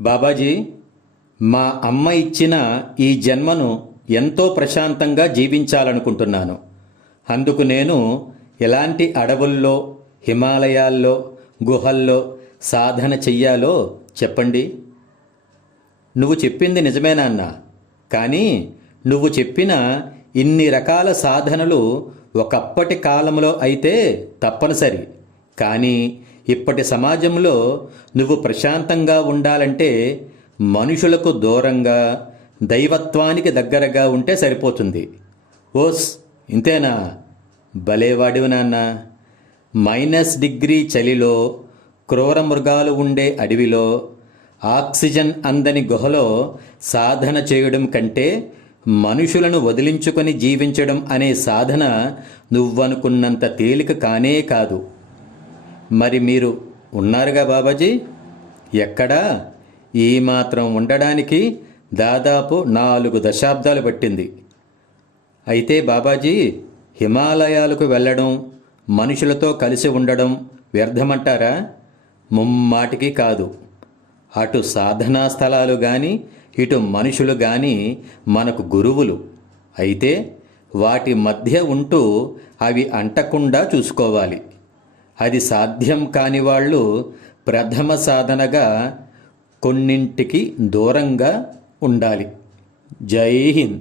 బాబాజీ, మా అమ్మ ఇచ్చిన ఈ జన్మను ఎంతో ప్రశాంతంగా జీవించాలనుకుంటున్నాను. అందుకు నేను ఎలాంటి అడవుల్లో, హిమాలయాల్లో, గుహల్లో సాధన చెయ్యాలో చెప్పండి. నువ్వు చెప్పింది నిజమే నాన్న. కానీ నువ్వు చెప్పిన ఇన్ని రకాల సాధనలు ఒకప్పటి కాలంలో అయితే తప్పనిసరి. కానీ ఇప్పటి సమాజంలో నువ్వు ప్రశాంతంగా ఉండాలంటే మనుషులకు దూరంగా, దైవత్వానికి దగ్గరగా ఉంటే సరిపోతుంది. ఓస్, ఇంతేనా? భలేవాడివి నాన్న. -డిగ్రీ చలిలో, క్రూర మృగాలు ఉండే అడవిలో, ఆక్సిజన్ అందని గుహలో సాధన చేయడం కంటే మనుషులను వదిలించుకొని జీవించడం అనే సాధన నువ్వనుకున్నంత తేలిక కానే కాదు. మరి మీరు ఉన్నారుగా బాబాజీ. ఎక్కడా? ఈ మాత్రం ఉండడానికి దాదాపు 4 దశాబ్దాలు పట్టింది. అయితే బాబాజీ, హిమాలయాలకు వెళ్ళడం, మనుషులతో కలిసి ఉండడం వ్యర్థమంటారా? ముమ్మాటికి కాదు. అటు సాధనా స్థలాలు కానీ, ఇటు మనుషులు కానీ మనకు గురువులు. అయితే వాటి మధ్య ఉంటూ అవి అంటకుండా చూసుకోవాలి. అది సాధ్యం కాని వాళ్ళు ప్రథమ సాధనగా కొన్నింటికి దూరంగా ఉండాలి. జై హింద్.